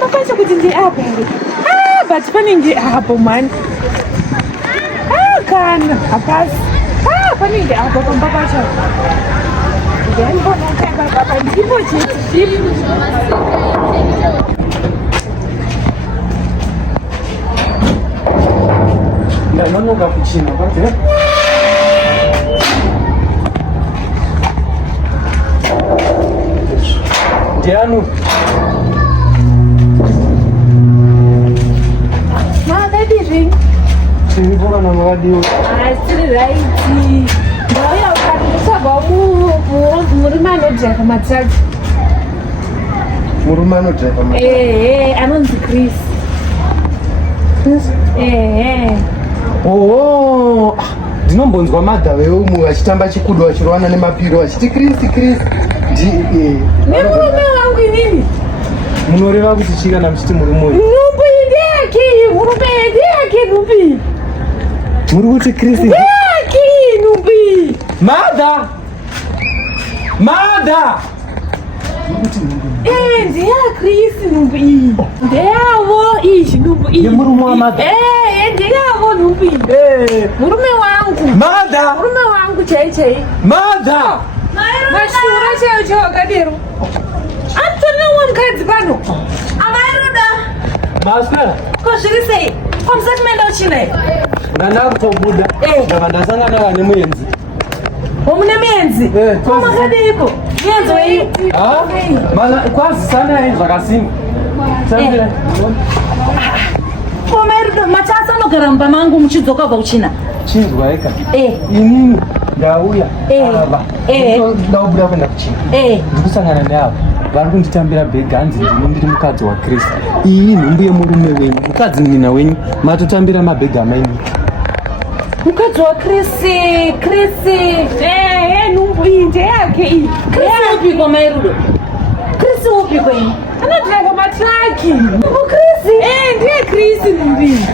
Papacha kuti ndeapo here. But panenge apo man. Kana hapasi. Panenge apo papacha. Ndiyambona papa ndipo cheti chiri. Ndanonoka kuchina kwati. Dianu. Singipona na mawadiyo. Still right. Ndauya ukanisaba murume anodriva matraki. Murume anodriva matraki? Anonzi Chris. Chris? Oh, ndinombonzwa madhave umwe achitamba chikudo achirwana nemapiro achiti Chris. Nemurume wangu inini? Munoreva kuti chii kana muchiti murume uyu? Numbu ndeyake, murume ndeyake numbi. Muri kuti Chris? Ndeyake numbi. Mada! Ndeya Chris numbi. Ndeyavo izvi numbi. Nemurume wamada? Ndeyavo numbi. Murume wangu. Mada! Murume wangu chai. Mada! Mashura chaicho akadero. Atonewa mukadzi pano. Amairuda. Maswera. Kozviri sei? Pamusati maenda uchinai? Ndanda kutobuda. Ndava ndasangana vane muenzi. Wamune mienzi? Kwamakadiko? Mienzi wei? Mana kwazisana hei zvakasimba. Sambira. Amairuda, matasa anogara mumba mangu muchidzoka kubva kuchina. Chinzwa eka. Inini ndauya. Ava. Ndaubuda kuenda kuchina. Ndikusangana neavo. Vari kunditambira bhegi hanzi ndiri mukadzi waKristu. Iyi nhumbu yemurume wenyu, mukadzi nina wenyu, matotambira mabhegi amaini. Mukadzi waKristu. Nhumbu iyi ndeyake iyi. Kristu upiko mairudo? Kristu upiko iyi? Anodriva matraki. Kristu? Ndiye Kristu nhumbu iyi.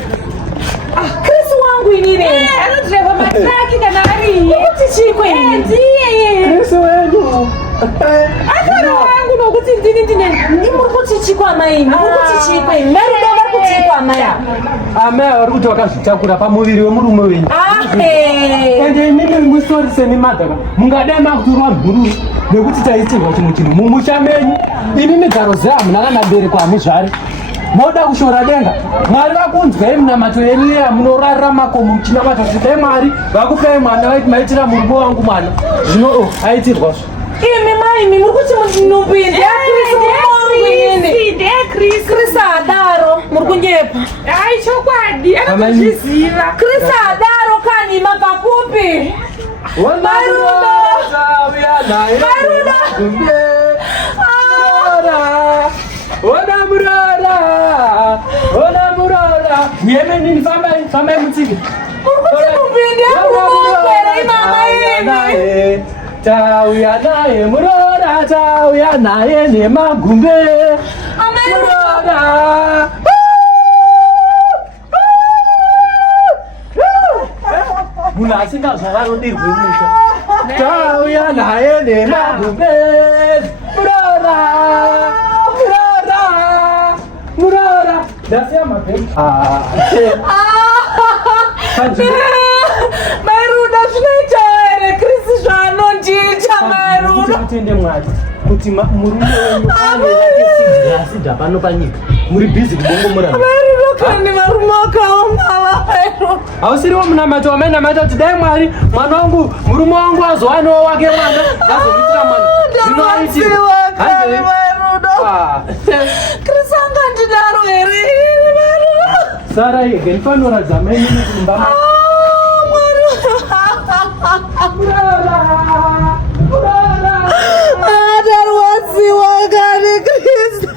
Kristu wangu inini? Anodriva matraki kana ari iye. Kuti chikwe? Ndiye. Kristu wenyu. Akana wangu nokuti ndine muri kuti chikwa mai muri kuti chikwe mairudo vari kuchikwa maya amai vari kuti vakazvitakura pamuviri wemurume wenyu ende imimi musoriseni madhaka mungadai makuturwa mhururu nekuti taitirwa chinhu mumusha menyu imi migaro zehamuna kana bereko hamuzvari moda kushora denga mwari vakunzwai munamato yenyu yamunorarira makomo muchinamata kuti dai mwari vakupai mwana vaiti maitira murume wangu mwana zvino aitirwazvo imi maimi muri kuti nhumbu iyi ndeyakristu adaro muri kunyepa ai chokwadi anozviziva kristu adaro kanima pakupi mairudo ona murora yemenini fambai mutsike muri kuti nhumbu iyi ndeyakunokwera imamaimi tauya naye murora tauya naye nemagumbe murora munhu asingazvavarodirwe musha tauya naye nemagumbe murora ndasiya mabheki mairuda zvinoita here kristu zvaanondiita mairuda kutende mwari kuti murume wenyu aneasidha pano panyika muri bhizi kubongomora mairuda kandi marume akaomala mairuda hausiriwo munamato wamainamata kuti dai mwari mwana wangu murume wangu azowanawo wake mwana azomitira mwana zvinoaitirwa kristu angandidaro here sara yege ndifanoradza maini kumba darwadziwa kani kristu